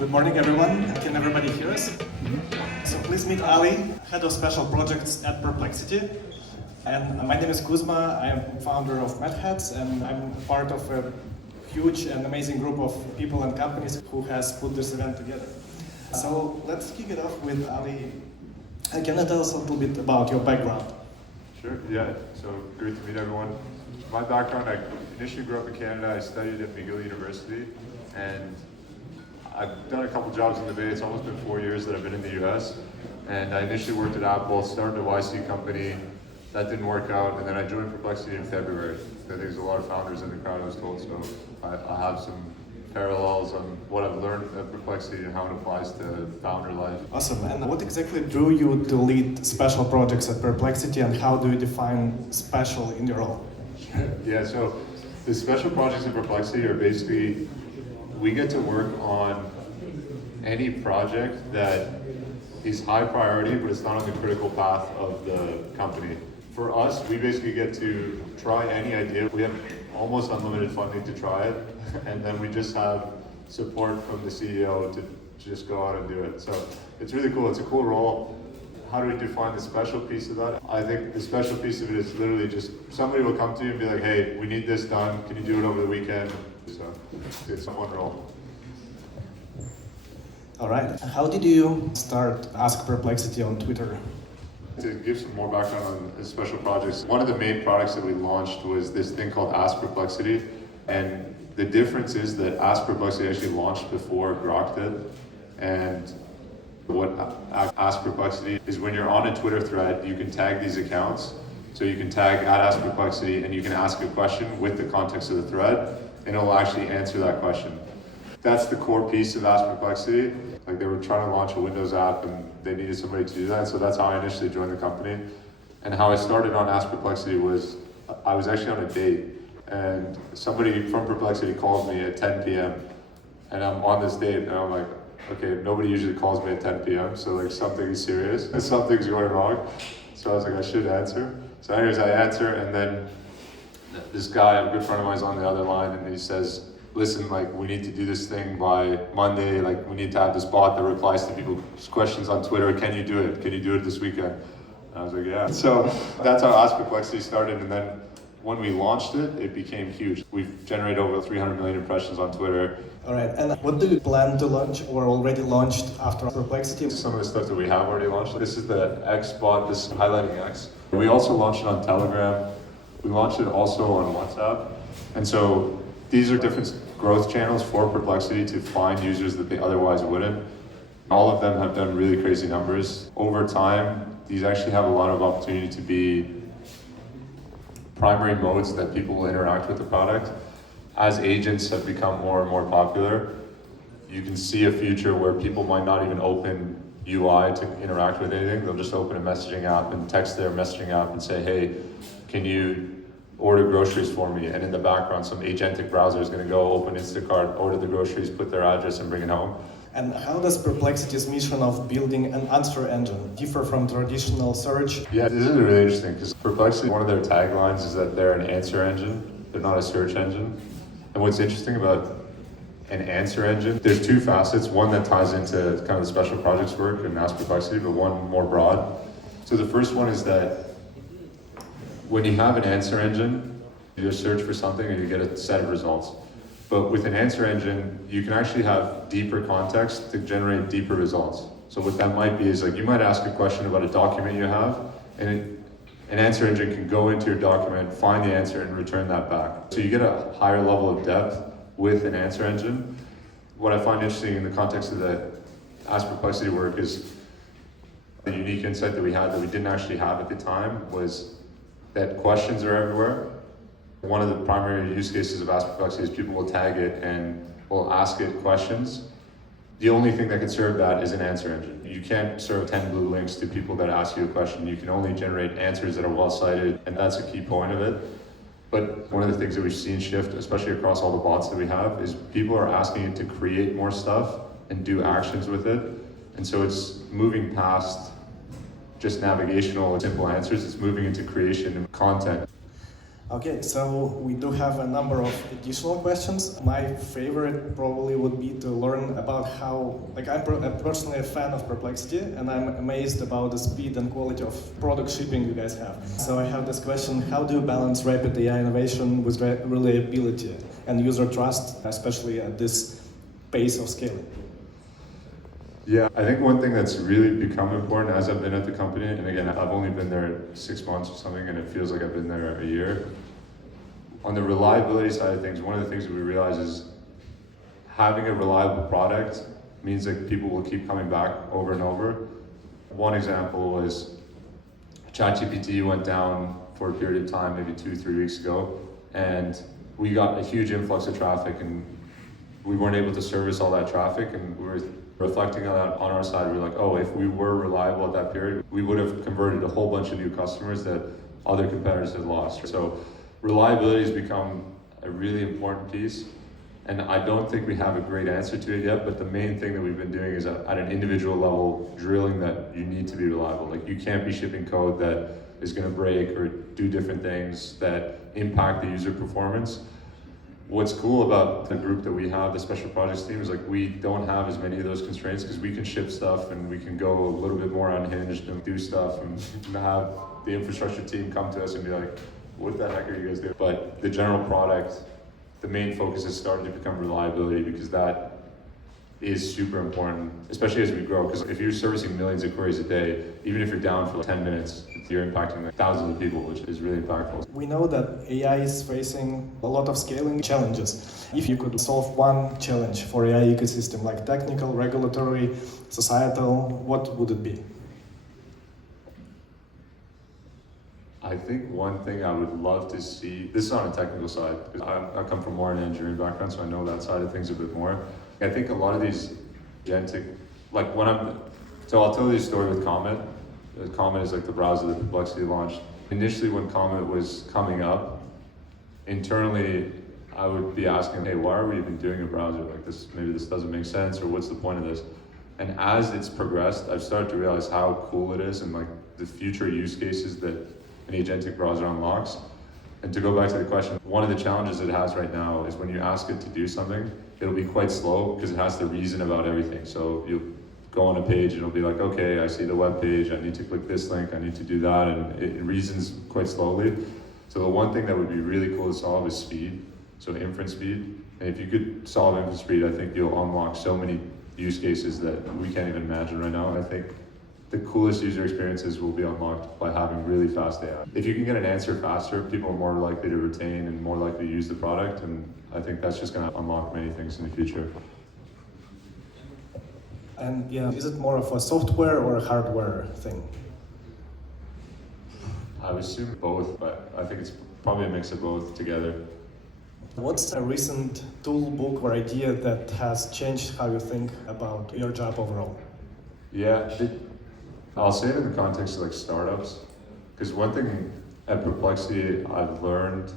Good morning, everyone. Can everybody hear us? So please meet Ali, Head of Special Projects at Perplexity. And my name is Kuzma. I am founder of MadHats, and I'm part of a huge and amazing group of people and companies who has put this event together. So let's kick it off with Ali. Can you tell us a little bit about your background? Sure, yeah. So great to meet everyone. My background, I initially grew up in Canada. I studied at McGill University, and I've done a couple jobs in the Bay. It's almost been 4 years that I've been in the US. And I initially worked at Apple, started a YC company. That didn't work out, and then I joined Perplexity in February. I think there's a lot of founders in the crowd, I was told, so I have some parallels on what I've learned at Perplexity and how it applies to founder life. Awesome. And what exactly drew you to lead special projects at Perplexity, and how do you define special in your role? Yeah, so the special projects in Perplexity are basically, we get to work on any project that is high priority, but it's not on the critical path of the company. For us, we basically get to try any idea. We have almost unlimited funding to try it, and then we just have support from the CEO to just go out and do it. So it's really cool. It's a cool role. How do we define the special piece of that? I think the special piece of it is literally just somebody will come to you and be like, hey, we need this done. Can you do it over the weekend? So it's one role. All right. How did you start Ask Perplexity on Twitter? To give some more background on the special projects, one of the main products that we launched was this thing called Ask Perplexity. And the difference is that Ask Perplexity actually launched before Grok did. And what Ask Perplexity is, when you're on a Twitter thread, you can tag these accounts. So you can tag @AskPerplexity and you can ask a question with the context of the thread, and it will actually answer that question. That's the core piece of Ask Perplexity. Like, they were trying to launch a Windows app and they needed somebody to do that. So that's how I initially joined the company. And how I started on Ask Perplexity was, I was actually on a date, and somebody from Perplexity calls me at 10 p.m. and I'm on this date, and I'm like, okay, nobody usually calls me at 10 p.m. So like, something is serious and something's going wrong. So I was like, I should answer. So anyways, I answer, and then this guy, a good friend of mine, is on the other line, and he says, listen, like, we need to do this thing by Monday. Like, we need to have this bot that replies to people's questions on Twitter. Can you do it? Can you do it this weekend? And I was like, yeah. So that's how Ask Perplexity started. And then when we launched it, it became huge. We've generated over 300 million impressions on Twitter. All right. And what do you plan to launch or already launched after Perplexity? Some of the stuff that we have already launched. This is the X bot, this is highlighting X. We also launched it on Telegram. We launched it also on WhatsApp. And so these are different growth channels for Perplexity to find users that they otherwise wouldn't. All of them have done really crazy numbers. Over time, these actually have a lot of opportunity to be primary modes that people will interact with the product. As agents have become more and more popular, you can see a future where people might not even open UI to interact with anything. They'll just open a messaging app and text their messaging app and say, hey, can you order groceries for me? And in the background, some agentic browser is going to go open Instacart, order the groceries, put their address, and bring it home. And how does Perplexity's mission of building an answer engine differ from traditional search? Yeah, this is really interesting, because Perplexity, one of their taglines is that they're an answer engine. They're not a search engine. And what's interesting about an answer engine, there's two facets. One that ties into kind of the special projects work and Ask Perplexity, but one more broad. So the first one is that when you have an answer engine, you just search for something and you get a set of results. But with an answer engine, you can actually have deeper context to generate deeper results. So what that might be is, like, you might ask a question about a document you have, and an answer engine can go into your document, find the answer, and return that back. So you get a higher level of depth with an answer engine. What I find interesting in the context of the Ask Perplexity work is the unique insight that we had that we didn't actually have at the time was that questions are everywhere. One of the primary use cases of Ask Perplexity is people will tag it and will ask it questions. The only thing that can serve that is an answer engine. You can't serve 10 blue links to people that ask you a question. You can only generate answers that are well cited, and that's a key point of it. But one of the things that we've seen shift, especially across all the bots that we have, is people are asking it to create more stuff and do actions with it. And so it's moving past just navigational simple answers. It's moving into creation and content. Okay, so we do have a number of additional questions. My favorite probably would be to learn about how, I'm personally a fan of Perplexity, and I'm amazed about the speed and quality of product shipping you guys have. So I have this question: how do you balance rapid AI innovation with reliability and user trust, especially at this pace of scaling? Yeah, I think one thing that's really become important as I've been at the company, and again, I've only been there 6 months or something, and it feels like I've been there a year. On the reliability side of things, one of the things that we realize is having a reliable product means that people will keep coming back over and over. One example was ChatGPT went down for a period of time, maybe 2-3 weeks ago, and we got a huge influx of traffic, and we weren't able to service all that traffic, and we were reflecting on that on our side. We were like, oh, if we were reliable at that period, we would have converted a whole bunch of new customers that other competitors had lost. So reliability has become a really important piece, and I don't think we have a great answer to it yet, but the main thing that we've been doing is at an individual level, drilling that you need to be reliable. Like, you can't be shipping code that is gonna break or do different things that impact the user performance. What's cool about the group that we have, the special projects team, is like we don't have as many of those constraints because we can ship stuff and we can go a little bit more unhinged and do stuff and have the infrastructure team come to us and be like, what the heck are you guys doing? But the general product, the main focus is starting to become reliability, because that is super important, especially as we grow. Because if you're servicing millions of queries a day, even if you're down for like 10 minutes, you're impacting like thousands of people, which is really impactful. We know that AI is facing a lot of scaling challenges. If you could solve one challenge for AI ecosystem, like technical, regulatory, societal, what would it be? I think one thing I would love to see, this is on a technical side, because I come from more an engineering background, so I know that side of things a bit more. I think a lot of these agentic, like so I'll tell you a story with Comet. Comet is like the browser that Perplexity launched. Initially when Comet was coming up, internally I would be asking, hey, why are we even doing a browser like this? Maybe this doesn't make sense, or what's the point of this? And as it's progressed, I've started to realize how cool it is and like the future use cases that an agentic browser unlocks. And to go back to the question, one of the challenges it has right now is when you ask it to do something, it'll be quite slow because it has to reason about everything. So you'll go on a page and it'll be like, okay, I see the web page, I need to click this link, I need to do that, and it reasons quite slowly. So the one thing that would be really cool to solve is speed, so inference speed. And if you could solve inference speed, I think you'll unlock so many use cases that we can't even imagine right now. I think the coolest user experiences will be unlocked by having really fast AI. If you can get an answer faster, people are more likely to retain and more likely to use the product, and I think that's just going to unlock many things in the future. And yeah, is it more of a software or a hardware thing? I would assume both, but I think it's probably a mix of both together. What's a recent tool, book, or idea that has changed how you think about your job overall? Yeah, I'll say it in the context of like startups, because one thing at Perplexity I've learned,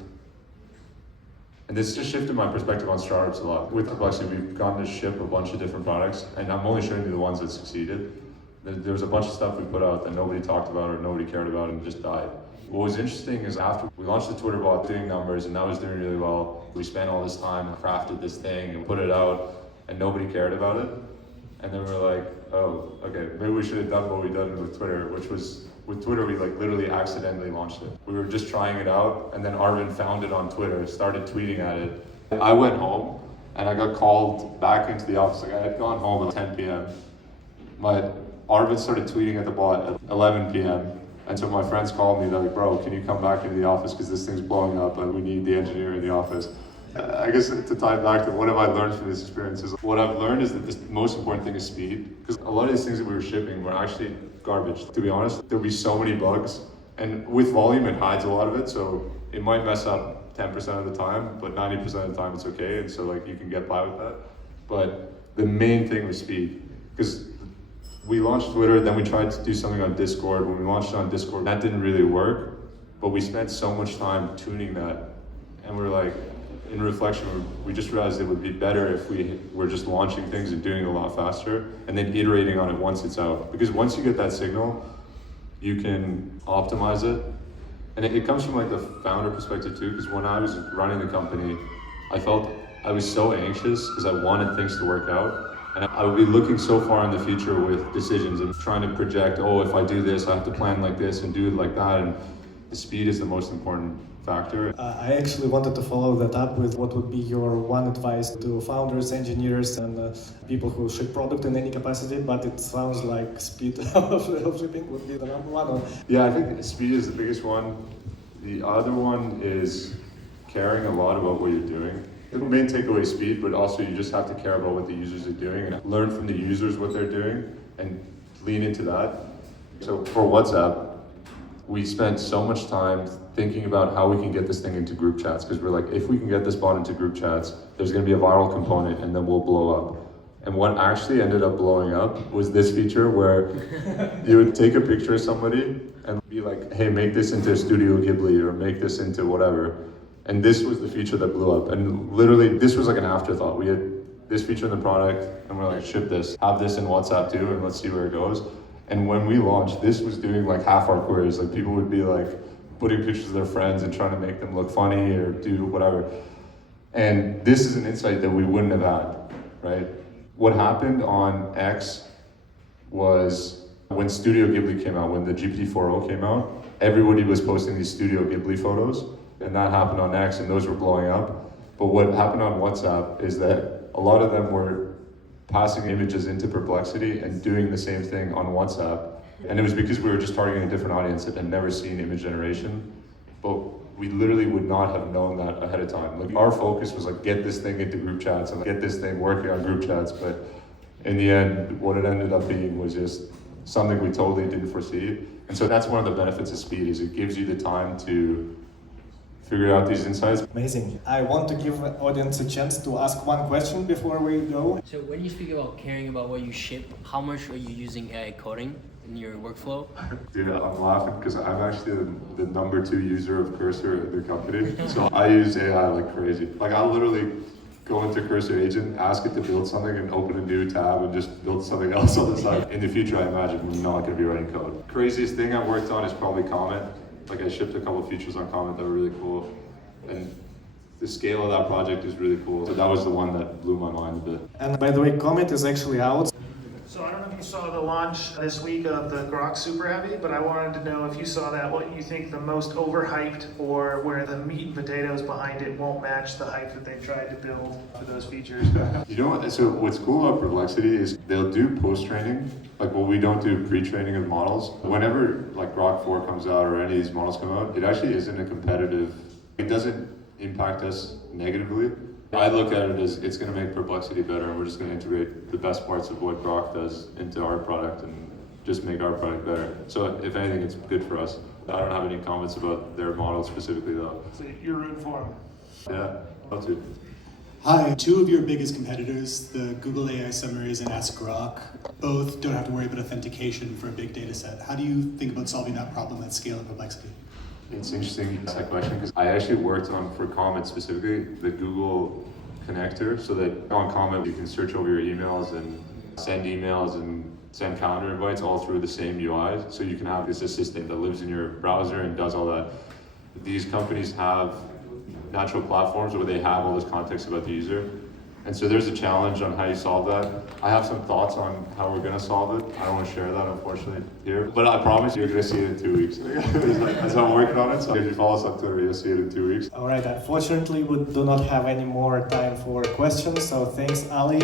and this just shifted my perspective on startups a lot. With Perplexity, we've gotten to ship a bunch of different products, and I'm only showing you the ones that succeeded. There was a bunch of stuff we put out that nobody talked about or nobody cared about and just died. What was interesting is after we launched the Twitter bot doing numbers, and that was doing really well, we spent all this time and crafted this thing and put it out, and nobody cared about it. And then we were like, oh, okay, maybe we should have done what we did with Twitter, which was, with Twitter, we like literally accidentally launched it. We were just trying it out, and then Arvin found it on Twitter, started tweeting at it. I went home, and I got called back into the office. Like, I had gone home at 10 p.m. Arvin started tweeting at the bot at 11 p.m. And so my friends called me, they're like, bro, can you come back into the office because this thing's blowing up and we need the engineer in the office. I guess to tie it back to what have I learned from this experience is what I've learned is that the most important thing is speed. Because a lot of these things that we were shipping were actually garbage. To be honest, there'll be so many bugs, and with volume it hides a lot of it, so it might mess up 10% of the time, but 90% of the time it's okay, and so like you can get by with that. But the main thing was speed, because we launched Twitter, then we tried to do something on Discord. When we launched it on Discord, that didn't really work, but we spent so much time tuning that, and we're like, in reflection, we just realized it would be better if we were just launching things and doing it a lot faster, and then iterating on it once it's out. Because once you get that signal, you can optimize it, And it comes from like the founder perspective too, because when I was running the company, I felt I was so anxious because I wanted things to work out. And I would be looking so far in the future with decisions and trying to project, oh, if I do this, I have to plan like this and do it like that. And the speed is the most important factor. I actually wanted to follow that up with what would be your one advice to founders, engineers, and people who ship product in any capacity, but it sounds like speed of shipping would be the number one. Yeah, I think speed is the biggest one. The other one is caring a lot about what you're doing. It may take away speed, but also you just have to care about what the users are doing and learn from the users what they're doing and lean into that. So for WhatsApp, we spent so much time thinking about how we can get this thing into group chats, because we're like, if we can get this bot into group chats, there's going to be a viral component and then we'll blow up. And what actually ended up blowing up was this feature where you would take a picture of somebody and be like, hey, make this into Studio Ghibli or make this into whatever. And this was the feature that blew up. And literally, this was like an afterthought. We had this feature in the product and we're like, ship this, have this in WhatsApp too, and let's see where it goes. And when we launched, this was doing like half our queries. Like people would be like putting pictures of their friends and trying to make them look funny or do whatever. And this is an insight that we wouldn't have had, right? What happened on X was when Studio Ghibli came out, when the GPT-4o came out, everybody was posting these Studio Ghibli photos, and that happened on X, and those were blowing up. But what happened on WhatsApp is that a lot of them were passing images into Perplexity and doing the same thing on WhatsApp. And it was because we were just targeting a different audience that had never seen image generation. But we literally would not have known that ahead of time. Like our focus was like, get this thing into group chats and get this thing working on group chats. But in the end, what it ended up being was just something we totally didn't foresee. And so that's one of the benefits of speed, is it gives you the time to figure out these insights. Amazing. I want to give the audience a chance to ask one question before we go. So when you speak about caring about what you ship, how much are you using AI coding in your workflow? Dude, I'm laughing because I'm actually the number 2 user of Cursor at the company. So I use AI like crazy. Like I'll literally go into Cursor Agent, ask it to build something and open a new tab and just build something else on the side. In the future, I imagine we're not going to be writing code. Craziest thing I've worked on is probably Comment. Like I shipped a couple of features on Comment that were really cool. And the scale of that project is really cool. So that was the one that blew my mind a bit. And by the way, Comment is actually out. So I don't know if you saw the launch this week of the Grok Super Heavy, but I wanted to know if you saw that, what you think the most overhyped or where the meat and potatoes behind it won't match the hype that they tried to build for those features. You know what? So what's cool about Perplexity is they'll do post-training. Like what we don't do pre-training of models. Whenever like Grok 4 comes out or any of these models come out, it actually isn't a competitive, it doesn't impact us negatively. I look at it as it's going to make Perplexity better, and we're just going to integrate the best parts of what Grok does into our product and just make our product better. So if anything, it's good for us. I don't have any comments about their model specifically though. So you're rooting for them. Yeah, love to. Hi, 2 of your biggest competitors, the Google AI summaries and Ask Grok, both don't have to worry about authentication for a big data set. How do you think about solving that problem at scale and complexity? It's interesting, that question, because I actually worked on, for Comment specifically, the Google connector, so that on Comment you can search over your emails and send calendar invites all through the same UI. So you can have this assistant that lives in your browser and does all that. These companies have natural platforms where they have all this context about the user. And so there's a challenge on how you solve that. I have some thoughts on how we're gonna solve it. I don't wanna share that, unfortunately, here. But I promise you're gonna see it in 2 weeks. As I'm working on it, so if you follow us on Twitter, you'll see it in 2 weeks. All right, unfortunately, we do not have any more time for questions, so thanks, Ali.